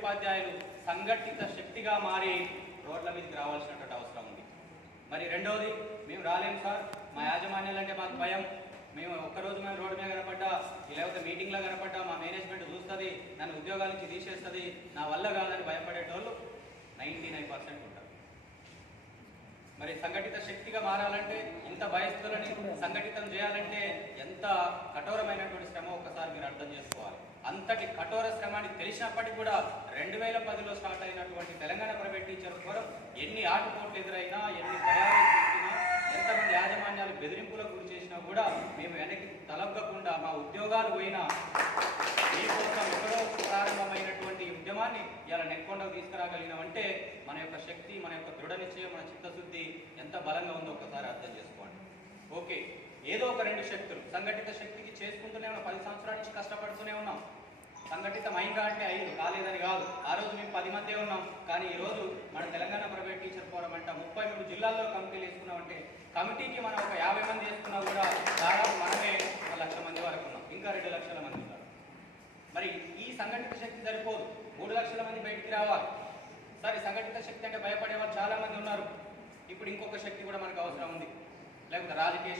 ఉపాధ్యాయులు సంఘటిత శక్తిగా మారి రోడ్ల మీదకి రావాల్సినటువంటి అవసరం ఉంది. మరి రెండవది, మేము రాలేము సార్, మా యాజమాన్యాలు అంటే మాకు భయం, మేము ఒక్కరోజు మేము రోడ్డు మీద కనపడ్డా లేకపోతే మీటింగ్లో కనపడ్డా మా మేనేజ్మెంట్ చూస్తుంది, నన్ను ఉద్యోగాల నుంచి తీసేస్తుంది, నా వల్ల కాదని భయపడేటోళ్ళు 99% ఉంటారు. మరి సంఘటిత శక్తిగా మారాలంటే, ఇంత భయస్థులని సంఘటితం చేయాలంటే ఎంత కఠోరమైనటువంటి శ్రమ ఒక్కసారి మీరు అర్థం చేసుకోవాలి. అంతటి కఠోర శ్రమ అని తెలిసినప్పటికీ కూడా 2010లో స్టార్ట్ అయినటువంటి తెలంగాణ ప్రైవేట్ టీచర్ ఫోరం ఎన్ని ఆటుపోట్లు ఎదురైనా, ఎన్ని తయారీ చేసినా, ఎంతమంది యాజమాన్యాలు బెదిరింపులకు గురి చేసినా కూడా మేము వెనక్కి తలగ్గకుండా మా ఉద్యోగాలు పోయినా మీకోసం ఎక్కడో ప్రారంభమైనటువంటి ఉద్యమాన్ని ఇలా నెక్కొండకు తీసుకురాగలిగినామంటే మన యొక్క శక్తి, మన యొక్క దృఢ నిశ్చయం, మన చిత్తశుద్ధి ఎంత బలంగా ఉందో ఒకసారి అర్థం చేసుకోండి. ఓకే, ఏదో ఒక రెండు శక్తులు సంఘటిత శక్తికి చేసుకుంటూనే ఉన్నాం, 10 సంవత్సరాల నుంచి కష్టపడుతూనే ఉన్నాం. సంఘటితం అయిందా అంటే అయింది, కాలేదని కాదు. ఆ రోజు మేము 10 మందే ఉన్నాం, కానీ ఈరోజు మన తెలంగాణ ప్రైవేట్ టీచర్ ఫోరం అంటే 33 జిల్లాల్లో కమిటీలు వేసుకున్నామంటే కమిటీకి మనం ఒక 50 మంది వేసుకున్నా కూడా దాదాపు మనమే 1 లక్ష మంది వరకు ఉన్నాం, ఇంకా 2 లక్షల మంది ఉన్నారు. మరి ఈ సంఘటిత శక్తి సరిపోదు, 3 లక్షల మంది బయటికి రావాలి. సరే, సంఘటిత శక్తి అంటే భయపడే వాళ్ళు చాలా మంది ఉన్నారు. ఇప్పుడు ఇంకొక శక్తి కూడా మనకు అవసరం ఉంది, లేకపోతే రాజకీయ